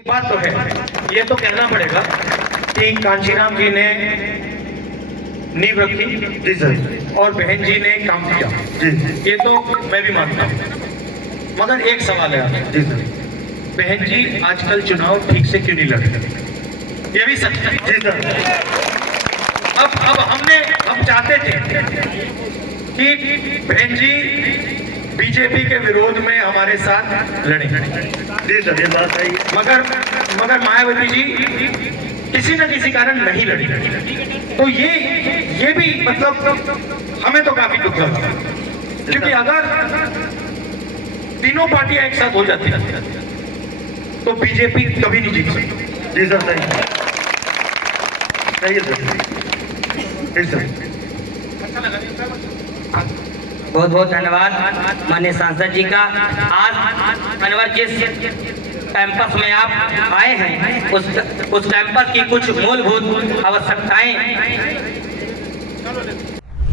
बात तो है, ये तो कहना पड़ेगा कि कांशीराम जी ने नींव रखी जी सर। और बहन जी ने काम किया जी ये तो मैं भी मानता हूँ, मगर एक सवाल है जी सर। बहन जी आजकल चुनाव ठीक से क्यों नहीं लड़ रहे? ये भी सच है। जी सर। अब हम चाहते थे कि बहन जी बीजेपी के विरोध में हमारे साथ लड़े, जी सर, ये बात है। मगर मायावती जी किसी न किसी कारण नहीं लड़ी। तो ये भी मतलब हमें तो काफी दुख लगा, क्योंकि अगर तीनों पार्टियां एक साथ हो जाती तो बीजेपी कभी नहीं जीत सकती। जी सर, सही है सर। जी सर। बहुत बहुत धन्यवाद माननीय सांसद जी का। आज अनवर जिस कैंपस में आप आए हैं उस कैंपस की कुछ मूलभूत आवश्यकताएं।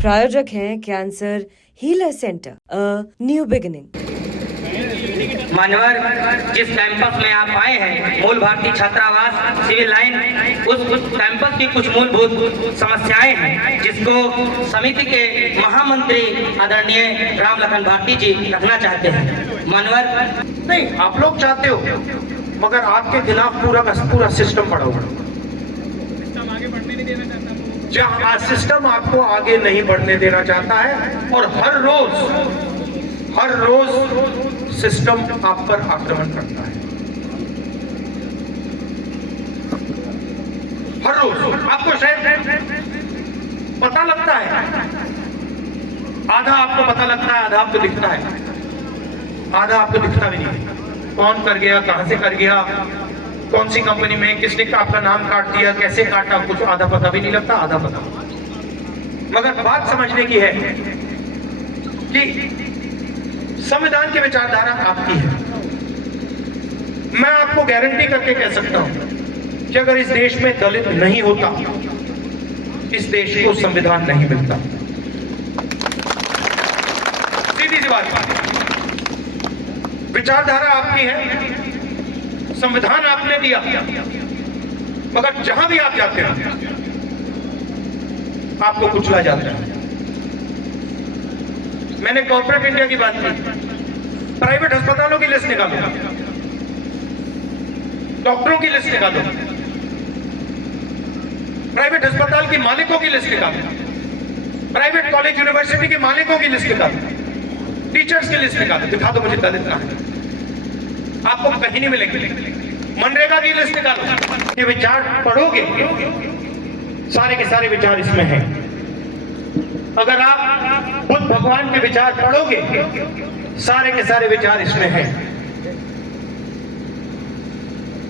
प्रायोजक हैं cancer healer centre, a new beginning. मानवर जिस कैंपस में आप आए हैं मूल भारतीय छात्रावास सिविल लाइन, उस कैंपस की कुछ मूलभूत समस्याएं हैं जिसको समिति के महामंत्री आदरणीय राम लखन भारती जी रखना चाहते हैं। मानवर नहीं, आप लोग चाहते हो, मगर आपके खिलाफ पूरा का पूरा सिस्टम पड़ा हुआ, जहां सिस्टम आपको आगे नहीं बढ़ने देना चाहता है और हर रोज सिस्टम आप पर आक्रमण करता है। हर रोज आपको शायद पता लगता है, आधा आपको पता लगता है, आधा आपको दिखता है, आधा आपको दिखता भी नहीं। कौन कर गया, कहां से कर गया, कौन सी कंपनी में किसने आपका नाम काट दिया, कैसे काटा, कुछ आधा पता भी नहीं लगता, आधा पता। मगर बात समझने की है कि संविधान की विचारधारा आपकी है। मैं आपको गारंटी करके कह सकता हूं कि अगर इस देश में दलित नहीं होता, इस देश को संविधान नहीं मिलता। सीधी सी बात, विचारधारा आपकी है, संविधान आपने दिया, मगर जहां भी आप जाते हैं आपको कुचला जाता है। मैंने कॉर्पोरेट इंडिया की बात की, प्राइवेट अस्पतालों की लिस्ट निकालो, डॉक्टरों की लिस्ट निकालो, प्राइवेट अस्पताल के मालिकों की लिस्ट निकालो, प्राइवेट कॉलेज यूनिवर्सिटी के मालिकों की लिस्ट निकालो, टीचर्स की लिस्ट निकालो, दिखा दो मुझे दलित कहां है, आपको कहीं नहीं मिलेंगे। मनरेगा की लिस्ट निकालो, ये विचार पढ़ोगे सारे के सारे विचार इसमें हैं। अगर आप बुद्ध भगवान के विचार पढ़ोगे सारे के सारे विचार इसमें हैं।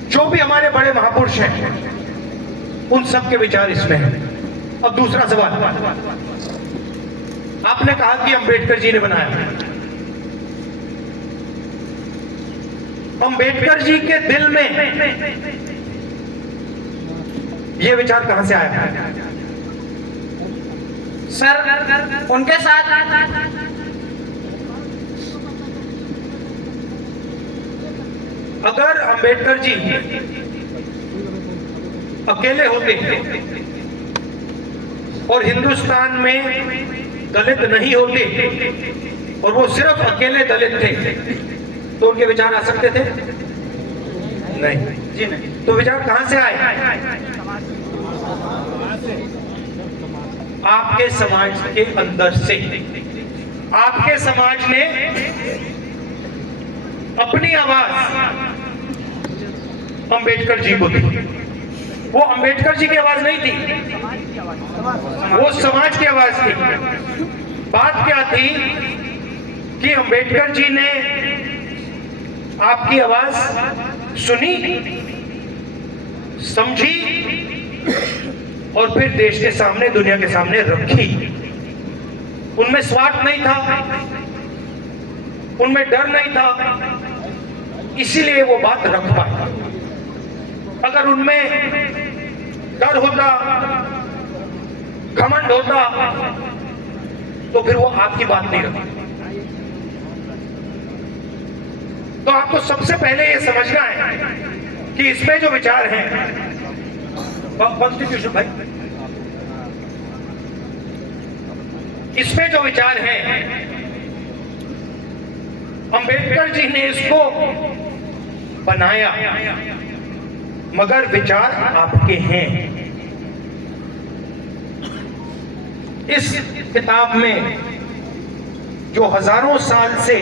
जो भी हमारे बड़े महापुरुष हैं उन सब के विचार इसमें हैं। अब दूसरा सवाल, आपने कहा कि अंबेडकर जी ने बनाया। अंबेडकर जी के दिल में यह विचार कहां से आया? सर उनके साथ अगर अंबेडकर जी अकेले होते और हिंदुस्तान में दलित नहीं होते और वो सिर्फ अकेले दलित थे तो उनके विचार आ सकते थे? नहीं जी, नहीं। तो विचार कहां से आए? आपके समाज के अंदर से। आपके समाज ने अपनी आवाज अंबेडकर जी को दी। वो अंबेडकर जी की आवाज नहीं थी, वो समाज की आवाज थी। बात क्या थी कि अंबेडकर जी ने आपकी आवाज सुनी, समझी और फिर देश के सामने, दुनिया के सामने रखी। उनमें स्वार्थ नहीं था, उनमें डर नहीं था, इसीलिए वो बात रख पाए। अगर उनमें डर होता, घमंड होता, तो फिर वो आपकी बात नहीं रखती। तो आपको सबसे पहले ये समझना है कि इसमें जो विचार हैं, कॉन्स्टिट्यूशन भाई, इसमें जो विचार हैं, अंबेडकर जी ने इसको बनाया, मगर विचार आपके हैं। इस किताब में जो हजारों साल से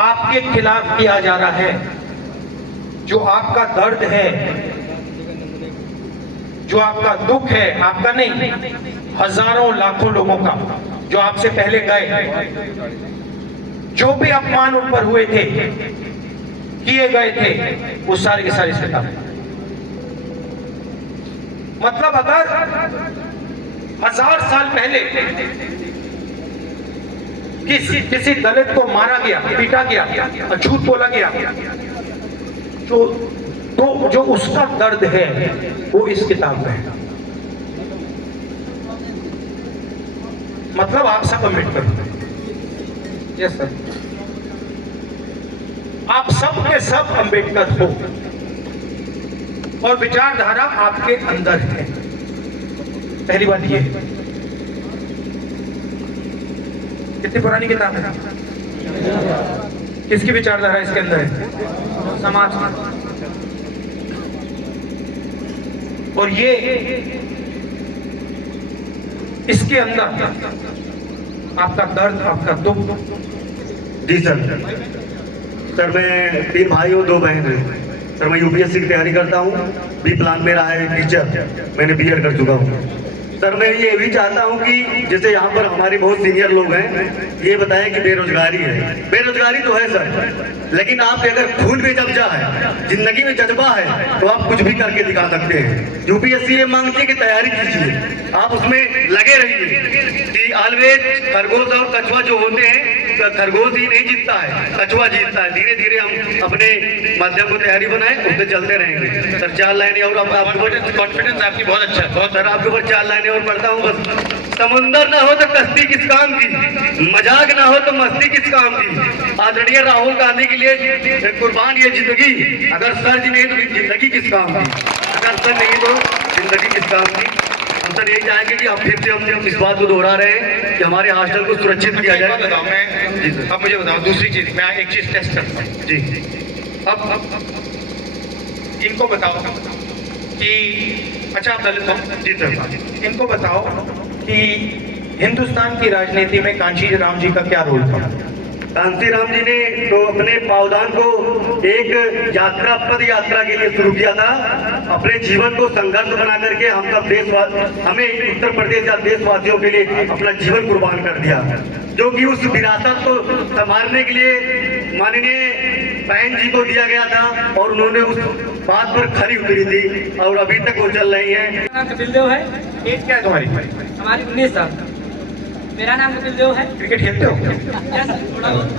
आपके खिलाफ किया जा रहा है, जो आपका दर्द है, जो आपका दुख है, आपका नहीं, हजारों लाखों लोगों का, जो आपसे पहले गए, जो भी अपमान उन पर हुए थे, किए गए थे, वो सारे के सारे किताब। मतलब अगर 1000 साल पहले किसी दलित को मारा गया, पीटा गया, झूठ बोला गया, तो जो उसका दर्द है वो इस किताब में है। मतलब आप सब अम्बेडकर, यस सर, आप सब के सब अम्बेडकर हो और विचारधारा आपके अंदर है। पहली बात ये, कितनी पुरानी किताब है? किसकी विचारधारा इसके अंदर है? समाज की। और ये इसके अंदर आपका दर्द, आपका दुख। जी सर। सर मैं 3 भाई और 2 बहन हैं। सर मैं यूपीएससी की तैयारी करता हूँ। बी प्लान मेरा है टीचर, मैंने बीएड कर चुका हूँ। सर मैं ये भी चाहता हूँ कि जैसे यहाँ पर हमारे बहुत सीनियर लोग हैं, ये बताएं कि बेरोजगारी है। बेरोजगारी तो है सर, लेकिन आपके अगर खून में जज्बा है, जिंदगी में जज्बा है, तो आप कुछ भी करके दिखा सकते हैं। यूपीएससी ये मांगती है कि तैयारी कीजिए, आप उसमें लगे रहिए। कि ऑलवेज खरगोश और कछुआ जो होते हैं, खरगोश ही नहीं जीतता है, कछुआ जीतता है। धीरे धीरे हम अपने माध्यम को तैयारी बनाए, उससे चलते रहेंगे। सर 4 लाइनें और कॉन्फिडेंस आपकी बहुत अच्छा है, बहुत। सर आपके ऊपर 4 लाइनें और पढ़ता हूँ बस। समुंदर ना हो तो कश्ती किस काम की, मजाक ना हो तो मस्ती किस काम की। आदरणीय राहुल गांधी के लिए कुर्बान ये जिंदगी, अगर सर जी नहीं तो जिंदगी किस काम की, अगर सर नहीं तो जिंदगी किस काम की। हम सर यही चाहेंगे कि हम फिर से हम इस बात को दोहरा रहे हैं कि हमारे हॉस्टल को सुरक्षित किया जाए। बताओ, मैं जी सर, अब मुझे बताओ दूसरी चीज, मैं एक चीज टेस्ट करता हूँ जी। अब इनको बताओ कि अच्छा आप दलित हो जी सर। इनको बताओ कि हिंदुस्तान की राजनीति में कांची राम जी का क्या रोल था? कांशीराम जी ने तो अपने पावदान को एक यात्रा, पद यात्रा के लिए शुरू किया था। अपने जीवन को संघर्ष बना करके हम सब हमें उत्तर प्रदेश या देशवासियों के लिए अपना जीवन कुर्बान कर दिया, जो कि उस विरासत को संभालने के लिए माननीय बहन जी को दिया गया था, और उन्होंने उस बात पर खरी उतरी थी और अभी तक वो चल रही है। कपिल देव है। एज क्या है तुम्हारी? हमारी 19 साल। मेरा नाम कपिल देव है। क्रिकेट खेलते हो? यस, थोड़ा बहुत।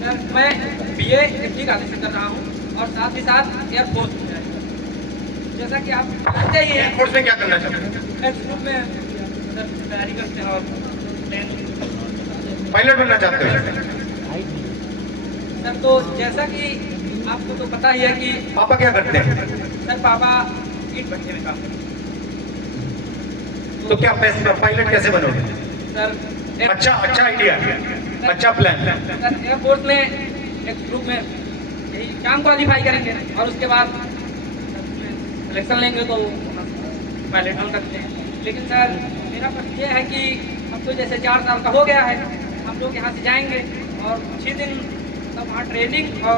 सर मैं बीए एमटी कॉलेज से कर रहा हूँ और साथ ही साथ एयरफोर्स में है। जैसा कि आप जानते ही हैं, एयरफोर्स में क्या करना चाहते हैं? एयरफोर्स में सर तैयारी करते हैं और पायलट बनना चाहते हो? सर तो जैसा कि आपको तो पता ही है कि पापा क्या करते हैं? सर पापा ईंट भट्टे में काम करते हैं। तो क्या पायलट कैसे बनोगे? सर अच्छा आइडिया, अच्छा प्लान। सर एयरफोर्स में एक ग्रुप में यही काम क्वालिफाई करेंगे और उसके बाद सिलेक्शन लेंगे तो पायलट बन सकते हैं। लेकिन सर मेरा प्रश्न ये है कि अब तो जैसे 4 साल का हो गया है, हम लोग यहाँ से जाएंगे और कुछ ही दिन तब वहाँ ट्रेनिंग, और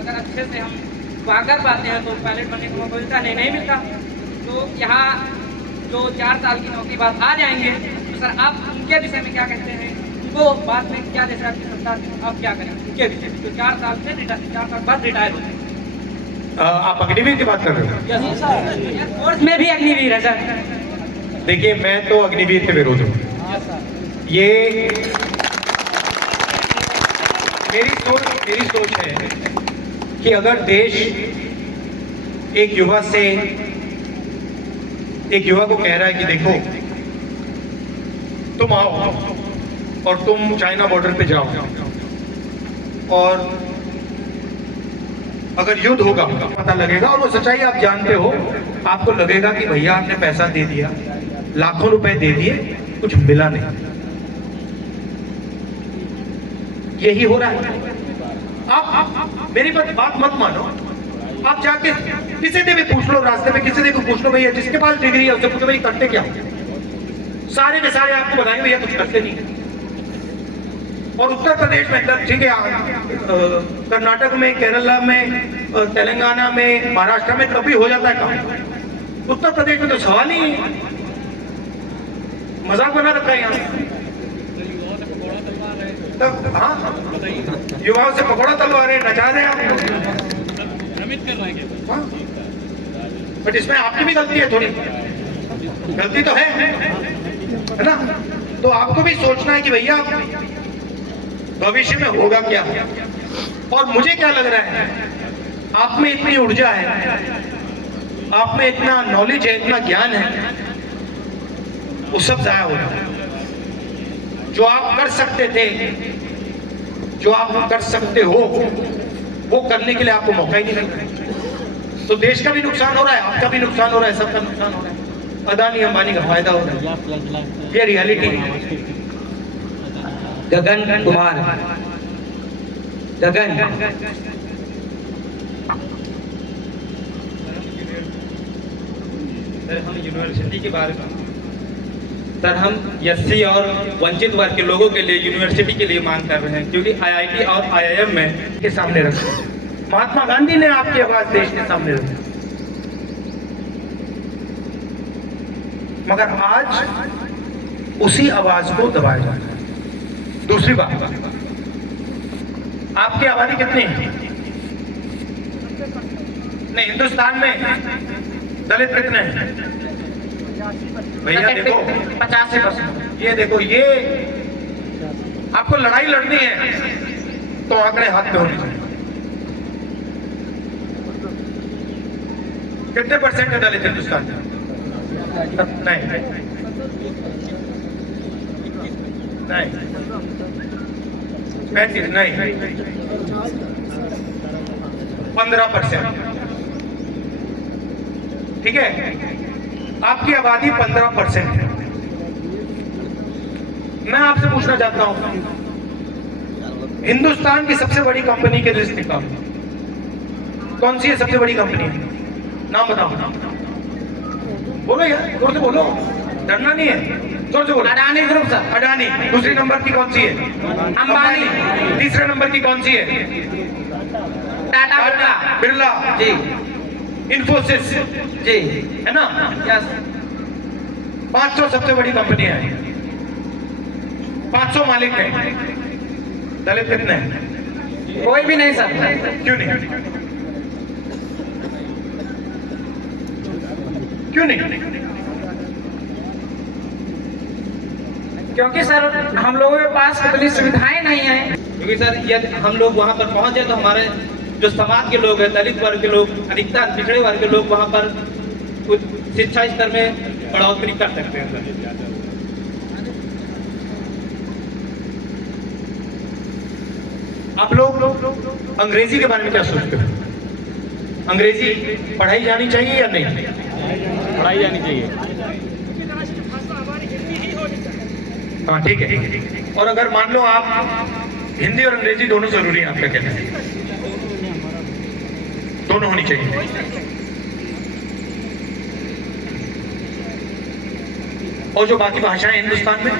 अगर अच्छे से हम वहाँ कर पाते हैं तो पायलट बनने का मौका मिलता नहीं मिलता। तो यहाँ जो 4 साल की नौकरी बाद आ जाएंगे, तो सर आप उनके विषय में क्या कहते हैं? उनको बाद में क्या जैसे आपकी संस्था आप क्या करें उनके विषय में, जो 4 साल से 4 साल बाद रिटायर होते हैं? आप अग्निवीर की बात कर रहे हो? यस सर, एयरफोर्स में भी अग्निवीर है सर। देखिए मैं तो अग्निवीर के विरोध हूँ। ये मेरी सोच है कि अगर देश एक युवा को कह रहा है कि देखो तुम आओ और तुम चाइना बॉर्डर पे जाओ और अगर युद्ध होगा पता लगेगा, और वो सच्चाई आप जानते हो। आपको लगेगा कि भैया आपने पैसा दे दिया, लाखों रुपए दे दिए, कुछ मिला नहीं। यही हो रहा है। आप मेरी बात मत मानो, आप जाके किसी से भी पूछ लो, रास्ते में किसी से भी पूछ लो, भैया जिसके पास डिग्री है उससे पूछो भाई करते क्या, सारे के सारे आपको बताएंगे भैया कुछ करते नहीं। और उत्तर प्रदेश में ठीक है, कर्नाटक में, केरला में, तेलंगाना में, महाराष्ट्र में कभी हो जाता है काम। उत्तर प्रदेश में तो सवाल ही है, मजाक बना रखा है यहाँ। तब हाँ, युवाओं से पकौड़ा तलवा रहे, नचा रहे आप, बट इसमें आपकी भी गलती है, थोड़ी गलती तो है ना। तो आपको भी सोचना है कि भैया भविष्य में होगा क्या। और मुझे क्या लग रहा है, आप में इतनी ऊर्जा है, आप में इतना नॉलेज है, इतना ज्ञान है, वो सब जाया हो रहा है। जो आप कर सकते थे, जो आप कर सकते हो, वो करने के लिए आपको मौका ही नहीं मिल रहा है। तो देश का भी नुकसान हो रहा है, आपका भी नुकसान हो रहा है, सबका नुकसान हो रहा है। अदानी अंबानी का फायदा हो रहा है, ये रियलिटी है। गगन कुमार, गगन हम यूनिवर्सिटी के बारे में, सर हम एससी और वंचित वर्ग के लोगों के लिए यूनिवर्सिटी के लिए मांग कर रहे हैं, क्योंकि आईआईटी और आईआईएम में के सामने रखा। महात्मा गांधी ने आपकी आवाज देश के सामने रखी, मगर आज उसी आवाज को दबाया जा रहा है। दूसरी बात, आपकी आबादी कितनी है? नहीं, हिंदुस्तान में दलित कितने हैं? भैया देखो 85%। ये देखो, ये आपको लड़ाई लड़नी है तो आंकड़े हाथ में होने चाहिए। कितने परसेंट है दलित हिंदुस्तान में? नहीं नहीं, 35 नहीं, 15%। ठीक है, आपकी आबादी 15% है। मैं आपसे पूछना चाहता हूं, हिंदुस्तान की सबसे बड़ी कंपनी के लिस्ट निकालो, कौन सी है सबसे बड़ी कंपनी? नाम बताओ, बोलो यार, जोर से बोलो, डरना नहीं है, जोर से बोलो। Adani group sir. अडानी। दूसरी नंबर की कौन सी है? अंबानी। तीसरे नंबर की कौन सी है? टाटा बिरला जी, इन्फोसिस जी है ना। यस। 500 सबसे बड़ी कंपनियां हैं, 500 मालिक हैं, दलित कितने हैं? कोई भी नहीं सर। क्यों नहीं? क्यों नहीं? क्योंकि सर हम लोगों के पास इतनी सुविधाएं नहीं है। क्योंकि सर यदि हम लोग वहाँ पर पहुँच जाए तो हमारे जो समाज के लोग हैं, दलित वर्ग के लोग, अधिकतर पिछड़े वर्ग के लोग वहाँ पर कुछ शिक्षा स्तर में बढ़ोतरी कर सकते हैं सर। आप लोग अंग्रेजी के बारे में क्या सोचते हो? अंग्रेजी पढ़ाई जानी चाहिए या नहीं? पढ़ाई जानी चाहिए। हाँ ठीक है। और अगर मान लो आप हिंदी और अंग्रेजी दोनों जरूरी है, आपका कहना है? दोनों होनी चाहिए। और जो बाकी भाषाएं हिंदुस्तान में,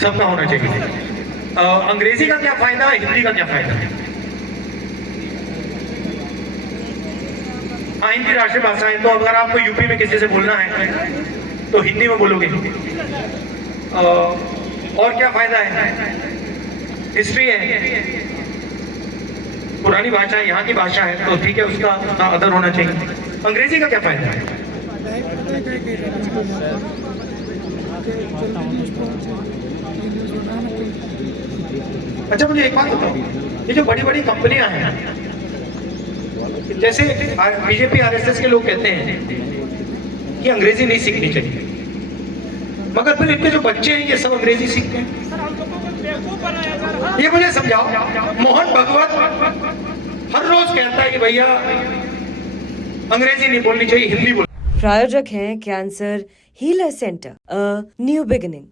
सबका होना चाहिए। अंग्रेजी का क्या फायदा है, हिंदी का क्या फायदा है? हाँ, हिंदी राष्ट्रीय भाषा है, तो अगर आपको यूपी में किसी से बोलना है तो हिंदी में बोलोगे। और क्या फायदा है? हिस्ट्री है, पुरानी भाषा है, यहाँ की भाषा है, तो ठीक है, उसका आदर होना चाहिए। अंग्रेजी का क्या फायदा है? अच्छा मुझे एक बात बताओ, ये जो बड़ी बड़ी कंपनियां हैं, जैसे बीजेपी आरएसएस के लोग कहते हैं कि अंग्रेजी नहीं सीखनी चाहिए, मगर फिर इनके जो बच्चे हैं ये सब अंग्रेजी सीखते हैं। ये मुझे समझाओ, मोहन भगवत हर कि भैया अंग्रेजी नहीं बोलनी चाहिए, हिंदी बोल। प्रायोजक हैं cancer healer centre, a new beginning.